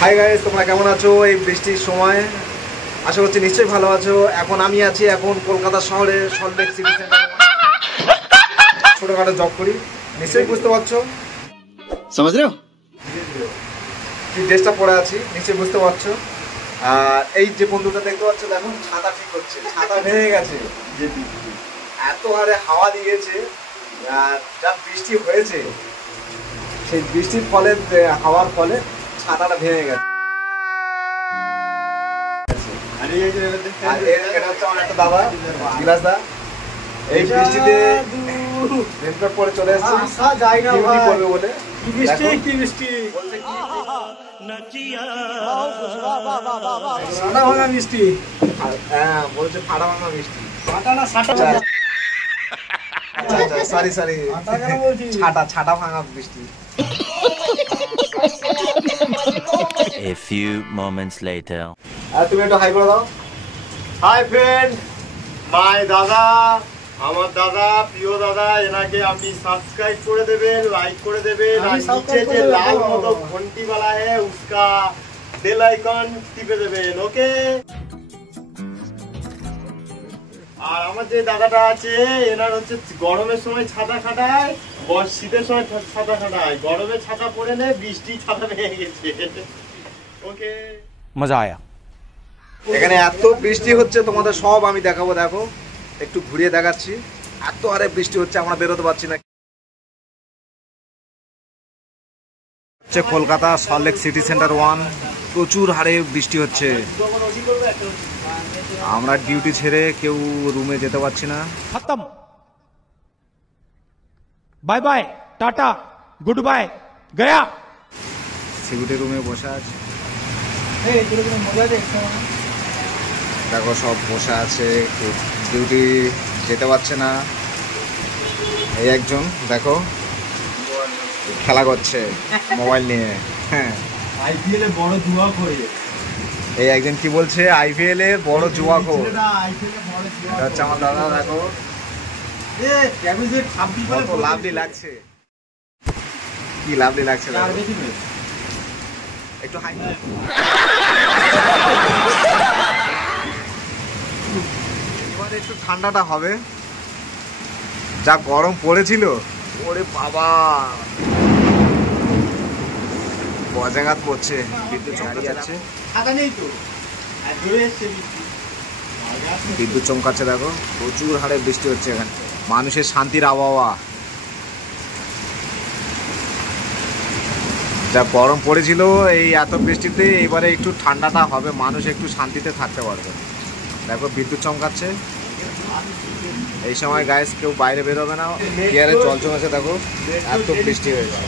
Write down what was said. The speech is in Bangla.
হাই গাইস, তোমরা কেমন আছো এই বৃষ্টির সময়? আশা করছি নিশ্চয়ই ভালো আছো। এখন আমি আছি কলকাতা শহরে সল্টলেক সিটি সেন্টার, ছোটখাটো জব করি। নিশ্চয়ই বুঝতে পারছো, समझ रहे हो? কি ড্রেসটা পরে আছি নিশ্চয়ই বুঝতে পারছো। আর এই যে বন্ধুটা দেখতে পাচ্ছ, দেখো ছাতা ঠিক হচ্ছে, ছাতা ভেঙে গেছে। এত হারে হাওয়া দিয়েছে, যা বৃষ্টি হয়েছে, সেই বৃষ্টির ফলে হাওয়ার ফলে ছাতাটা ভেঙে গেছে। এটা হচ্ছে আমার একটা দাদা, বিলাস দা। এই বৃষ্টিতে রেনকোট পরে চলে এসেছে করবে বলে। কি বৃষ্টি কি বৃষ্টি, সাটা ভাঙা বৃষ্টি। হ্যাঁ বলছে ফাটা ভাঙা বৃষ্টি। সাটা না সাটা, সরি সরি, ছাটা ভাঙা বৃষ্টি। A few moments later. আর তুমি একটু হাই করে দাও। হাই ফ্রেন্ড, মাই দাদা, আমার দাদা, প্রিয় দাদা, এনাকে আপনি সাবস্ক্রাইব করে দেবেন, লাইক করে দেবেন, আর নিচে যে লাল মতো ঘন্টি वाला है उसका বেল আইকন টিপে দেবেন, ওকে? আর আমার যে দাদাটা আছে, এনার হচ্ছে গরমের সময় ছাতা খাটায়, শীতের সময় ছাতা খাটায়। গরমে ছাতা পরে নেয়, বৃষ্টি ছাতা ভেঙে গেছে, ওকে? मजा आया। এখানে এত বৃষ্টি হচ্ছে, তোমাদের সব আমি দেখাবো। দেখো একটু ঘুরিয়ে দেখাচ্ছি, এত হারে বৃষ্টি হচ্ছে, আমরা বেরোতে পারছি না। হচ্ছে কলকাতা সল্টলেক সিটি সেন্টার 1, প্রচুর হারে বৃষ্টি হচ্ছে। আমরা ডিউটি ছেড়ে কেউ রুমে যেতে পারছি না। खत्म। Bye bye, tata, good bye, गया। সিকিউরিটি রুমে বসে আছে, এই তোর কোনো মজা দেখছ? দেখো সব বসে আছে, কেউ ডিউটি যেতে পারছে না। এই একজন দেখো খেলা করছে মোবাইল নিয়ে। হ্যাঁ, আইপিএল এ বড় জুয়া করে। এই একজন কি বলছে, আইপিএল এর বড় জুয়াখোর। আইপিএল এ বড় জুয়া। এটা হচ্ছে আমার দাদা। দেখো এ ক্যাবিজে খাবি করে কত লাভলি লাগছে, কি লাভলি লাগছে দেখো। আর বেশি নেই। একটু হাই, এবারে একটু ঠান্ডাটা হবে। যা গরম পড়েছিল, ওরে বাবা, বজ্রাঘাত পড়ছে, বিদ্যুৎ চমকাচ্ছে যাচ্ছে, ছাতা নেই তো, আর জোরে এসছে বৃষ্টি। বিদ্যুৎ চমকাচ্ছে। দেখো প্রচুর হারে বৃষ্টি হচ্ছে এখানে, মানুষের শান্তির আবহাওয়া। যা গরম পড়েছিল, এই এত বৃষ্টিতে এবারে একটু ঠান্ডাটা হবে, মানুষ একটু শান্তিতে থাকতে পারবে। দেখো বিদ্যুৎ চমকাচ্ছে, এই সময় গাইস কেউ বাইরে বেরোবে না। কি আরে জল জমেছে, দেখো এত বৃষ্টি হয়েছে।